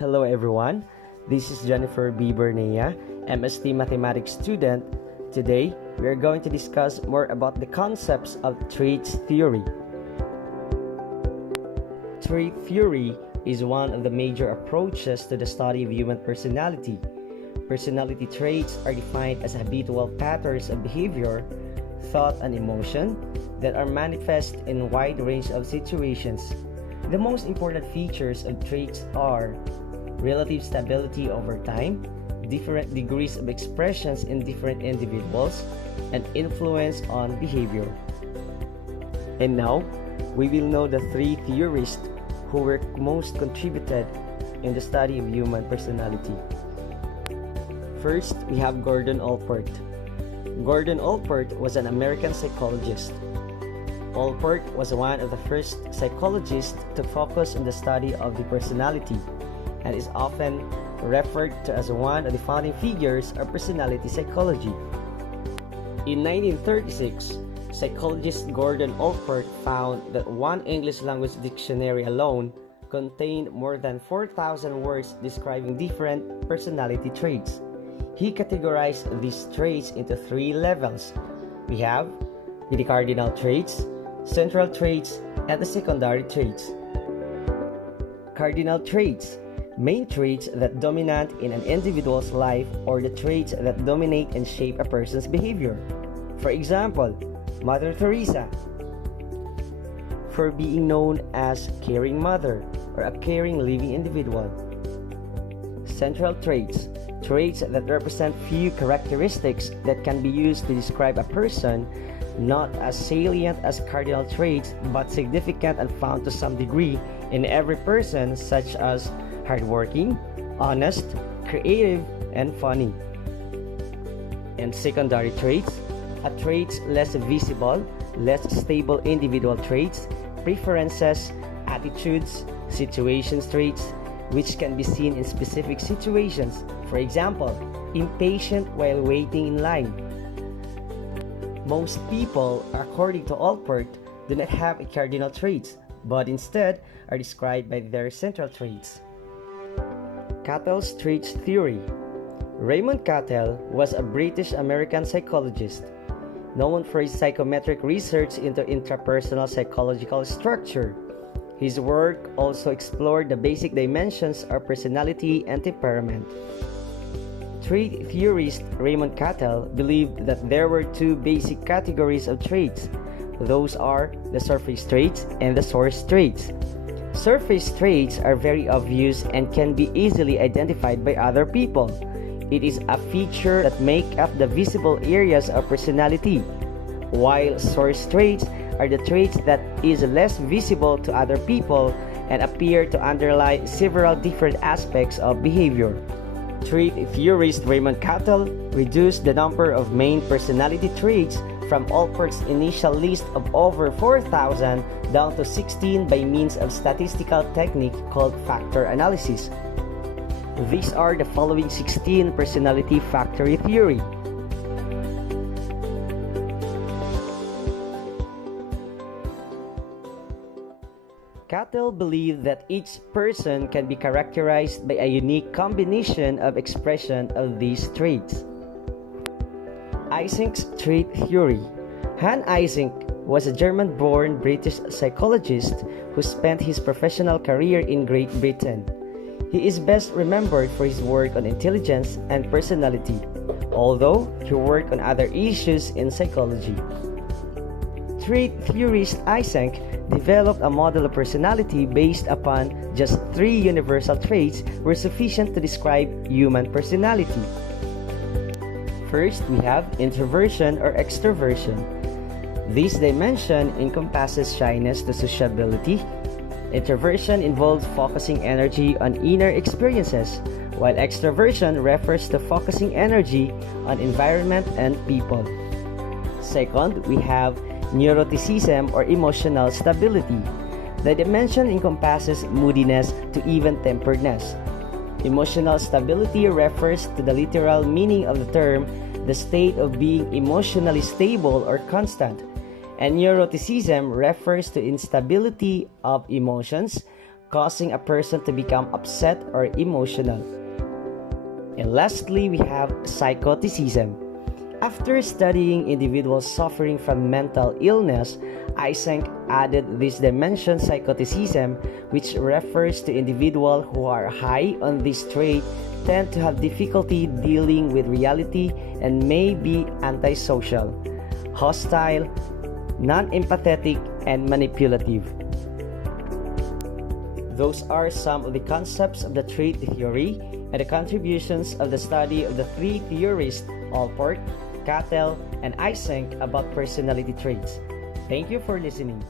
Hello everyone, this is Jennifer B. Bornea, MST Mathematics student. Today, we are going to discuss more about the concepts of traits theory. Trait theory is one of the major approaches to the study of human personality. Personality traits are defined as habitual patterns of behavior, thought, and emotion that are manifest in a wide range of situations. The most important features of traits are relative stability over time, different degrees of expressions in different individuals, and influence on behavior. And now, we will know the three theorists who were most contributed in the study of human personality. First, we have Gordon Allport. Gordon Allport was an American psychologist. Allport was one of the first psychologists to focus on the study of the personality and is often referred to as one of the founding figures of personality psychology. In 1936, psychologist Gordon Allport found that one English language dictionary alone contained more than 4,000 words describing different personality traits. He categorized these traits into three levels. We have the cardinal traits, central traits, and the secondary traits. Cardinal traits, main traits that dominate in an individual's life or the traits that dominate and shape a person's behavior. For example, Mother Teresa, for being known as caring mother or a caring living individual. Central traits, traits that represent few characteristics that can be used to describe a person, not as salient as cardinal traits but significant and found to some degree in every person, such as hardworking, honest, creative, and funny. And secondary traits are traits less visible, less stable individual traits, preferences, attitudes, situations traits, which can be seen in specific situations. For example, impatient while waiting in line. Most people, according to Allport, do not have cardinal traits, but instead are described by their central traits. Cattell'sTraits theory. Raymond Cattell was a British-American psychologist known for his psychometric research into intrapersonal psychological structure. His work also explored the basic dimensions of personality and temperament. Trait theorist Raymond Cattell believed that there were two basic categories of traits. Those are the surface traits and the source traits. Surface traits are very obvious and can be easily identified by other people. It is a feature that make up the visible areas of personality, while source traits are the traits that is less visible to other people and appear to underlie several different aspects of behavior. Trait theorist Raymond Cattell reduced the number of main personality traits from Allport's initial list of over 4,000 down to 16 by means of statistical technique called factor analysis. These are the following 16 personality factory theory. Cattell believed that each person can be characterized by a unique combination of expression of these traits. Eysenck's trait theory. Eysenck was a German-born British psychologist who spent his professional career in Great Britain. He is best remembered for his work on intelligence and personality, although he worked on other issues in psychology. Trait theorist Eysenck developed a model of personality based upon just three universal traits were sufficient to describe human personality. First, we have introversion or extroversion. This dimension encompasses shyness to sociability. Introversion involves focusing energy on inner experiences, while extroversion refers to focusing energy on environment and people. Second, we have neuroticism or emotional stability. The dimension encompasses moodiness to even-temperedness. Emotional stability refers to the literal meaning of the term, the state of being emotionally stable or constant, and neuroticism refers to instability of emotions, causing a person to become upset or emotional. And lastly, we have psychoticism. After studying individuals suffering from mental illness, Eysenck added this dimension, psychoticism, which refers to individuals who are high on this trait tend to have difficulty dealing with reality and may be antisocial, hostile, non-empathetic, and manipulative. Those are some of the concepts of the trait theory and the contributions of the study of the three theorists Allport, Cattell, and Eysenck about personality traits. Thank you for listening.